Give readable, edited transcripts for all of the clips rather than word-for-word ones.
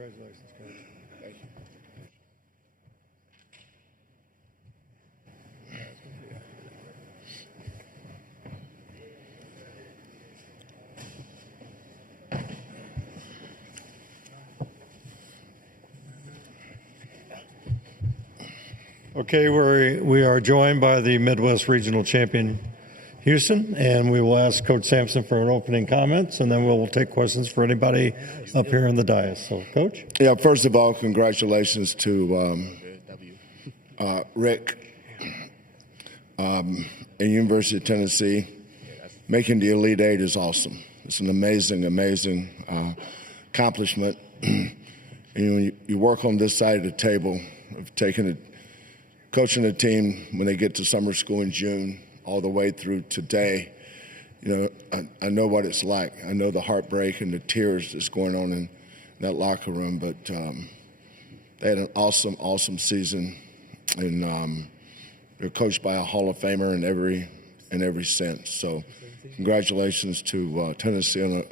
Congratulations, Coach. Thank you. Okay, we are joined by the Midwest Regional Champion Houston, and we will ask Coach Sampson for an opening comments, and then we'll take questions for anybody up here in the dais. So, Coach? Yeah, first of all, congratulations to Rick and University of Tennessee. Making the Elite Eight is awesome. It's an amazing, amazing accomplishment. And you work on this side of the table of coaching a team when they get to summer school in June all the way through today. I know what it's like. I know the heartbreak and the tears that's going on in that locker room, but they had an awesome, awesome season, and they're coached by a Hall of Famer in every sense. So congratulations to Tennessee on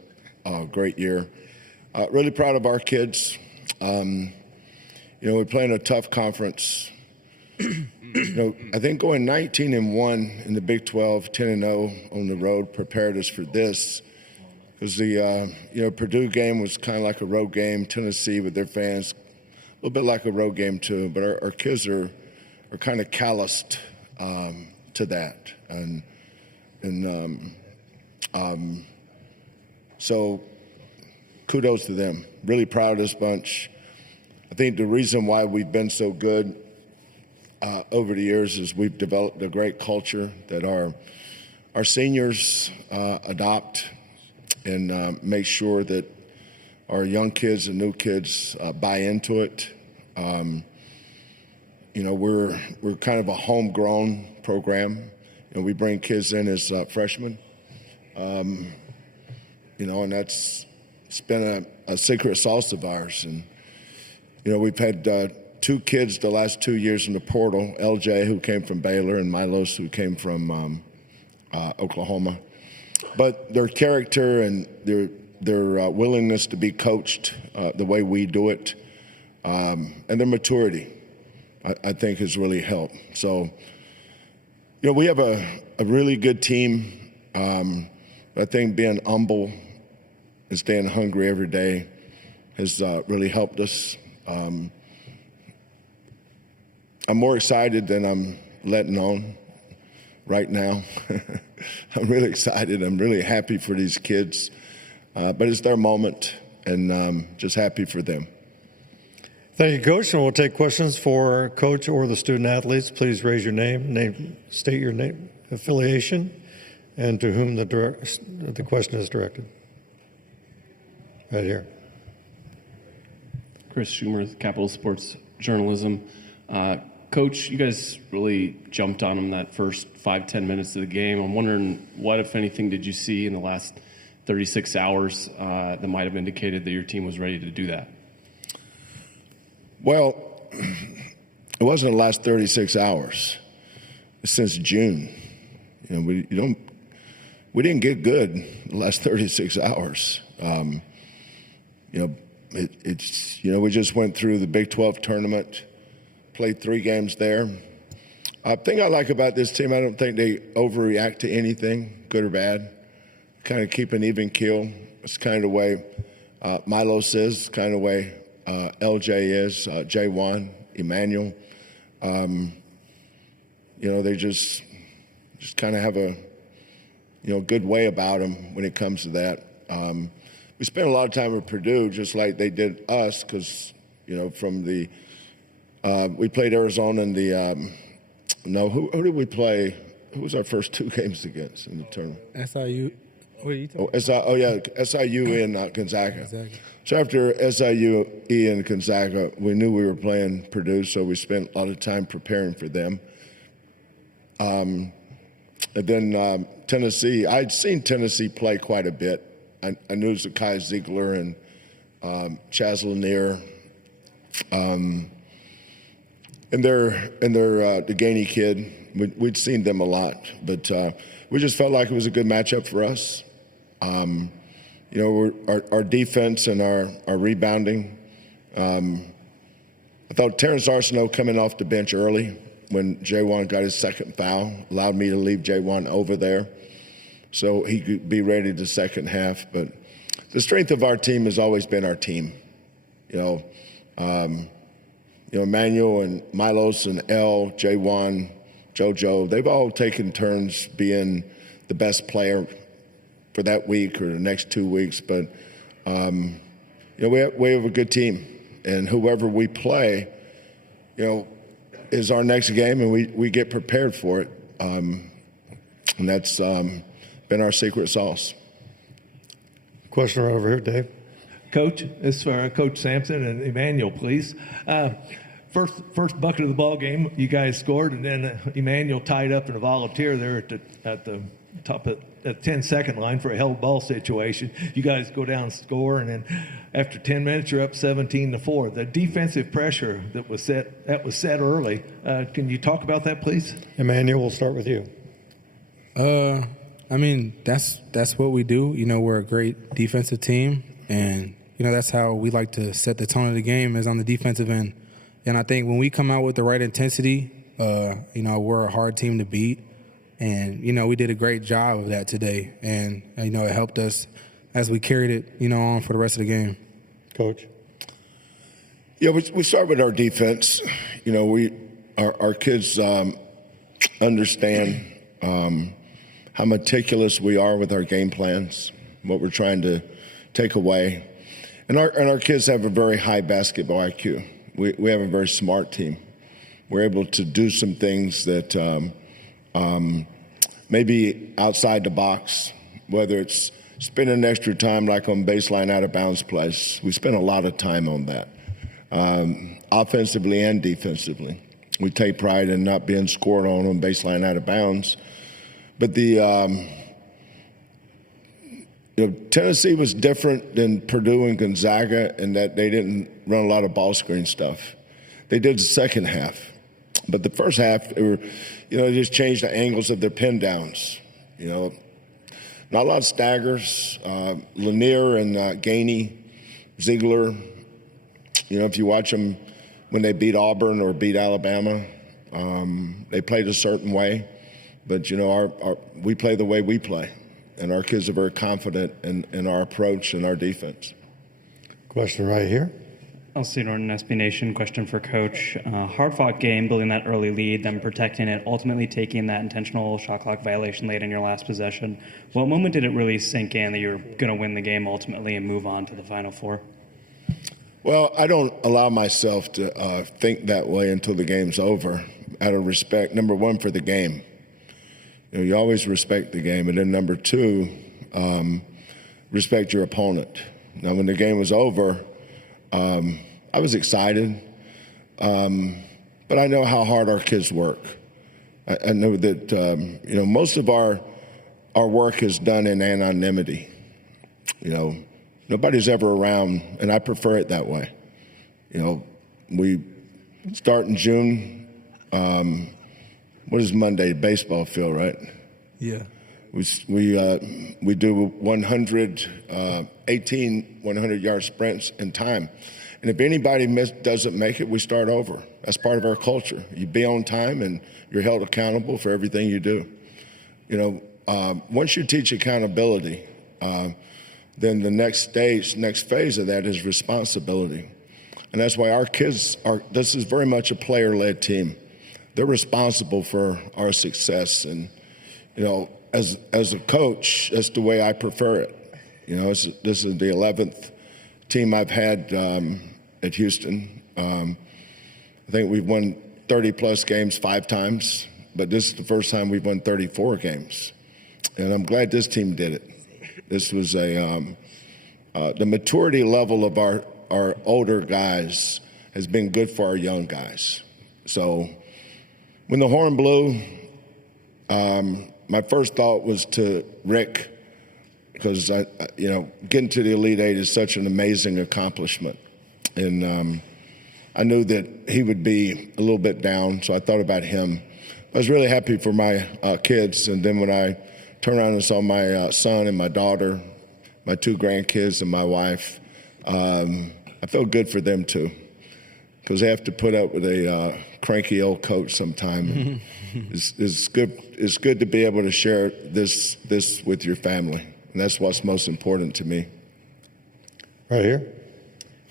a great year. Really proud of our kids. We play in a tough conference. I think going 19-1 in the Big 12, 10-0 on the road prepared us for this, because the Purdue game was kind of like a road game. Tennessee with their fans, a little bit like a road game too. But our kids are kind of calloused to that, and so kudos to them. Really proud of this bunch. I think the reason why we've been so good over the years is we've developed a great culture that our seniors adopt, and make sure that our young kids and new kids buy into it. We're kind of a homegrown program, and we bring kids in as freshmen. And it's been a secret sauce of ours. And we've had two kids the last 2 years in the portal, LJ, who came from Baylor, and Milos, who came from Oklahoma. But their character and their willingness to be coached the way we do it, and their maturity, I think has really helped. So, we have a really good team. I think being humble and staying hungry every day has really helped us. I'm more excited than I'm letting on right now. I'm really excited. I'm really happy for these kids. But it's their moment, and just happy for them. Thank you, Coach. And we'll take questions for Coach or the student athletes. Please raise your name, state your name, affiliation, and to whom the question is directed. Right here. Chris Schumer, Capital Sports Journalism. Coach, you guys really jumped on them that first 5-10 minutes of the game. I'm wondering what, if anything, did you see in the last 36 hours that might have indicated that your team was ready to do that? Well, it wasn't the last 36 hours. It's since June. We didn't get good the last 36 hours. We just went through the Big 12 tournament. Played 3 games there. The thing I like about this team, I don't think they overreact to anything, good or bad. Kind of keep an even keel. It's kind of the way Milos is, kind of the way LJ is, J1, Emmanuel. They just kind of have a good way about them when it comes to that. We spent a lot of time at Purdue, just like they did us, because from the we played Arizona in the who did we play? Who was our first 2 games against in the tournament? SIU. What are you talking SIU and Gonzaga. So after SIU and Gonzaga, we knew we were playing Purdue, so we spent a lot of time preparing for them. And then Tennessee, I'd seen Tennessee play quite a bit. I knew Zakai Ziegler and Chaz Lanier. And they're the Gainey kid. We'd seen them a lot, but we just felt like it was a good matchup for us. Our defense and our rebounding I thought Terrence Arsenault coming off the bench early when J1 got his second foul allowed me to leave J1 over there so he could be ready the second half. But the strength of our team has always been our team. Emmanuel and Milos and L, J1, JoJo, they've all taken turns being the best player for that week or the next 2 weeks. But, we have a good team. And whoever we play, is our next game, and we get prepared for it. And that's been our secret sauce. Question right over here, Dave. Coach, this is for Coach Sampson and Emmanuel, please. First bucket of the ball game, you guys scored, and then Emmanuel tied up in a volunteer there at the top of the 10-second line for a held ball situation. You guys go down and score, and then after 10 minutes, you're up 17-4. The defensive pressure that was set early. Can you talk about that, please? Emmanuel, we'll start with you. That's what we do. We're a great defensive team, and that's how we like to set the tone of the game is on the defensive end. And I think when we come out with the right intensity, we're a hard team to beat. And, we did a great job of that today. And, it helped us as we carried it, on for the rest of the game. Coach? Yeah, we start with our defense. Our kids understand how meticulous we are with our game plans, what we're trying to take away. And our kids have a very high basketball IQ. We have a very smart team. We're able to do some things that maybe outside the box, whether it's spending extra time like on baseline out of bounds plays. We spend a lot of time on that, offensively and defensively. We take pride in not being scored on baseline out of bounds. But Tennessee was different than Purdue and Gonzaga in that they didn't run a lot of ball screen stuff. They did the second half. But the first half, they just changed the angles of their pin downs. Not a lot of staggers. Lanier and Gainey, Ziegler, if you watch them when they beat Auburn or beat Alabama, they played a certain way. But, we play the way we play. And our kids are very confident in our approach and our defense. Question right here. LC Norton, SB Nation. Question for Coach. Hard-fought game, building that early lead, then protecting it, ultimately taking that intentional shot clock violation late in your last possession. What moment did it really sink in that you were going to win the game ultimately and move on to the Final Four? Well, I don't allow myself to think that way until the game's over, out of respect, number one, for the game. You always respect the game. And then number two, respect your opponent. Now, when the game was over, I was excited, but I know how hard our kids work. I know that, most of our work is done in anonymity. Nobody's ever around, and I prefer it that way. We start in June. What is Monday? Baseball field, right? Yeah. We do 18 100-yard sprints in time. And if anybody doesn't make it, we start over. That's part of our culture. You be on time and you're held accountable for everything you do. Once you teach accountability, then the next phase of that is responsibility. And that's why our kids this is very much a player-led team. They're responsible for our success. And, as a coach, that's the way I prefer it. This is the 11th team I've had at Houston. I think we've won 30-plus games 5 times, but this is the first time we've won 34 games. And I'm glad this team did it. This was the maturity level of our older guys has been good for our young guys. So when the horn blew, my first thought was to Rick, because getting to the Elite Eight is such an amazing accomplishment, and I knew that he would be a little bit down, so I thought about him. I was really happy for my kids, and then when I turned around and saw my son and my daughter, my 2 grandkids, and my wife, I feel good for them too, because they have to put up with a cranky old coach sometime. It's good to be able to share this with your family, and that's what's most important to me. Right here.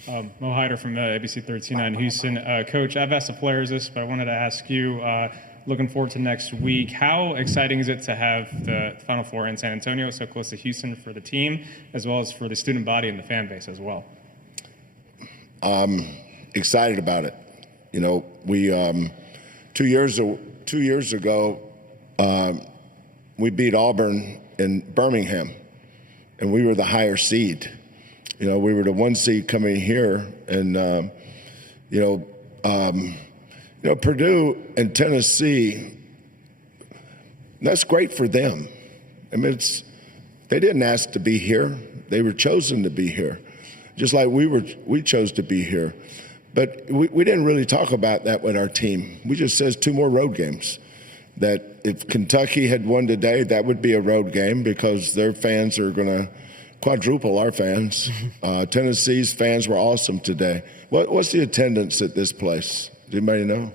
Mo Hyder from ABC 13 Houston. Coach, I've asked the players this, but I wanted to ask you, looking forward to next week, how exciting is it to have the Final Four in San Antonio, so close to Houston for the team, as well as for the student body and the fan base as well? Excited about it. You know, we 2 years ago, we beat Auburn in Birmingham, and we were the higher seed. You know, we were the 1 seed coming here, and Purdue and Tennessee. That's great for them. I mean, they didn't ask to be here; they were chosen to be here, just like we chose to be here. But we didn't really talk about that with our team. We just said 2 more road games. That if Kentucky had won today, that would be a road game because their fans are going to quadruple our fans. Tennessee's fans were awesome today. What's the attendance at this place? Does anybody know?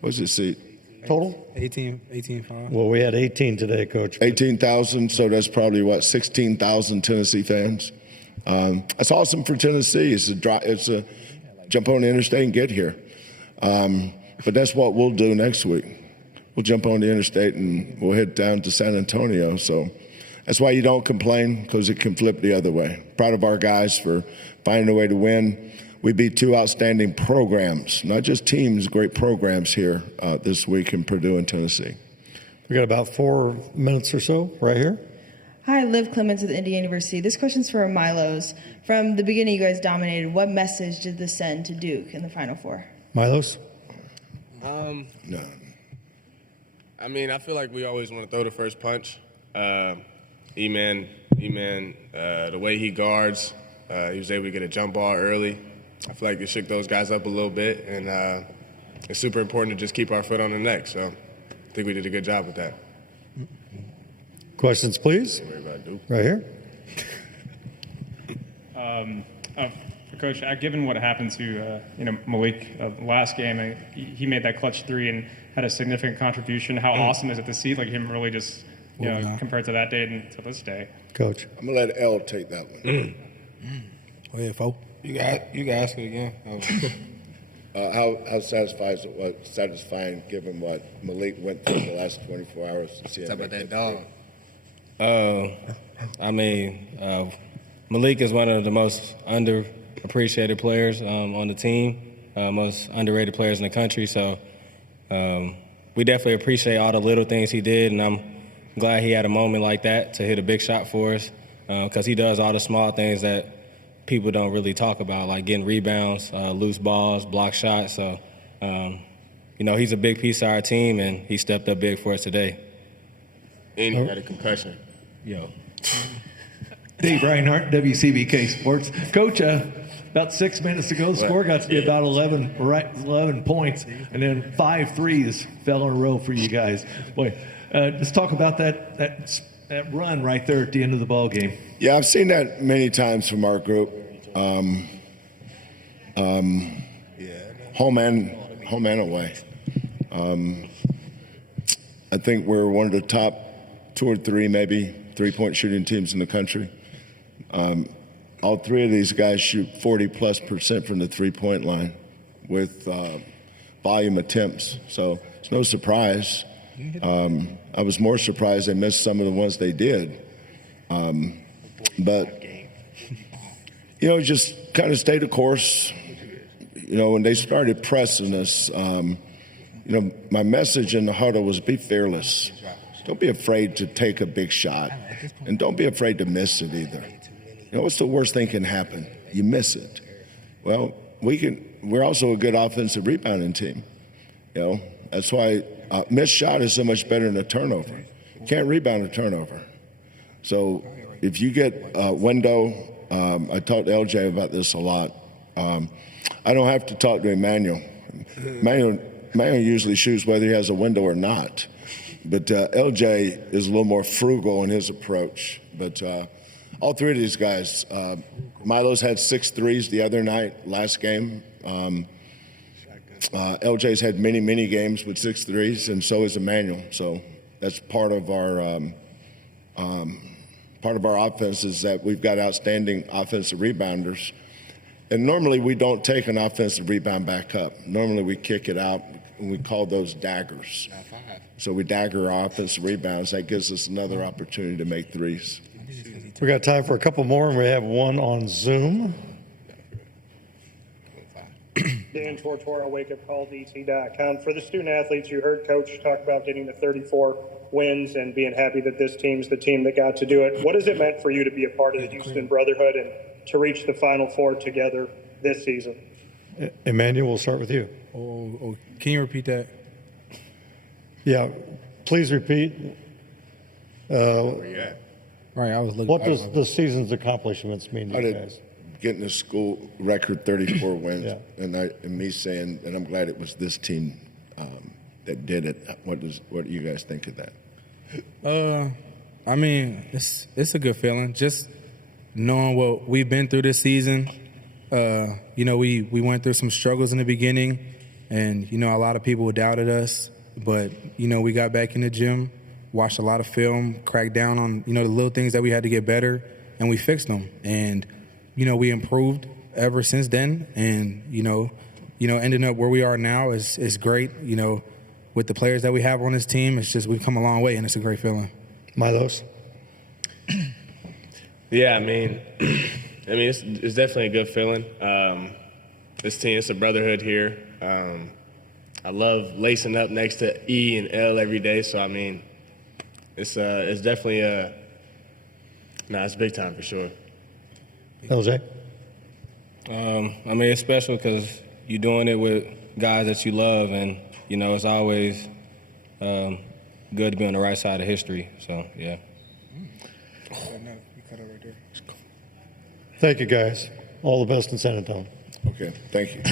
What's the seat? Total? 18,500. Well, we had 18 today, Coach. 18,000, so that's probably, 16,000 Tennessee fans. That's awesome for Tennessee. It's a jump on the interstate and get here. But that's what we'll do next week. We'll jump on the interstate and we'll head down to San Antonio. So that's why you don't complain, because it can flip the other way. Proud of our guys for finding a way to win. We beat 2 outstanding programs, not just teams, great programs here this week in Purdue and Tennessee. We got about 4 minutes or so right here. Hi, Liv Clemens with Indiana University. This question's for Milos. From the beginning, you guys dominated. What message did this send to Duke in the Final Four? Milos? No. I mean, I feel like we always want to throw the first punch. E-Man, the way he guards, he was able to get a jump ball early. I feel like it shook those guys up a little bit, and it's super important to just keep our foot on the neck. So I think we did a good job with that. Questions, please. Right here. For Coach, given what happened to Malik last game, he made that clutch 3 and had a significant contribution. How awesome is it to see him really just compared to that day until this day? Coach. I'm going to let L take that one. Go ahead, Fo. You can ask it again. How satisfying given what Malik went through in the last 24 hours to see him. Talk about that dog. I mean, Malik is one of the most underappreciated players on the team, most underrated players in the country. So we definitely appreciate all the little things he did, and I'm glad he had a moment like that to hit a big shot for us, because he does all the small things that people don't really talk about, like getting rebounds, loose balls, block shots. So, he's a big piece of our team, and he stepped up big for us today. And he got a concussion. Yo. Dave Reinhardt, WCBK Sports. Coach, about 6 minutes ago, the score got to be about 11 points, and then 5 threes fell in a row for you guys. Boy, let's talk about that run right there at the end of the ball game. Yeah, I've seen that many times from our group. Home and away. I think we're one of the top 2 or 3 maybe three-point shooting teams in the country. All 3 of these guys shoot 40+% from the three-point line with volume attempts. So it's no surprise. I was more surprised they missed some of the ones they did. But, just kind of stay the course. When they started pressing us, my message in the huddle was be fearless. Don't be afraid to take a big shot. And don't be afraid to miss it either. What's the worst thing can happen? You miss it. Well, we're also a good offensive rebounding team. That's why missed shot is so much better than a turnover. You can't rebound a turnover. So if you get a window, I talked to LJ about this a lot. I don't have to talk to Emmanuel. Emmanuel usually shoots whether he has a window or not. But LJ is a little more frugal in his approach. But all 3 of these guys, Milo's had 6 threes the other night, last game. LJ's had many games with 6 threes, and so has Emmanuel. So that's part of our offense is that we've got outstanding offensive rebounders. And normally we don't take an offensive rebound back up. Normally we kick it out, and we call those daggers. So we dagger our offensive rebounds. That gives us another opportunity to make threes. We got time for a couple more, and we have one on Zoom. Dan Tortora, wakeupcalldt.com. For the student athletes, you heard Coach talk about getting the 34 wins and being happy that this team's the team that got to do it. What has it meant for you to be a part of the Houston Brotherhood and to reach the Final Four together this season? Emmanuel, we'll start with you. Can you repeat that? Yeah, please repeat. Right, I was looking. What does the season's accomplishments mean to you guys? Getting a school record 34 wins, Yeah. and me saying, and I'm glad it was this team that did it. What do you guys think of that? I mean, it's a good feeling. Just knowing what we've been through this season. We went through some struggles in the beginning, and a lot of people doubted us. But we got back in the gym, watched a lot of film, cracked down on the little things that we had to get better, and we fixed them. And we improved ever since then. And ending up where we are now is great. With the players that we have on this team, it's just we've come a long way, and it's a great feeling. Milos? Yeah, I mean, it's definitely a good feeling. This team, it's a brotherhood here. I love lacing up next to E and L every day. So I mean, it's definitely it's big time for sure. LJ? It's special because you're doing it with guys that you love, and it's always good to be on the right side of history. So yeah. Thank you, guys. All the best in San Antonio. Okay, thank you.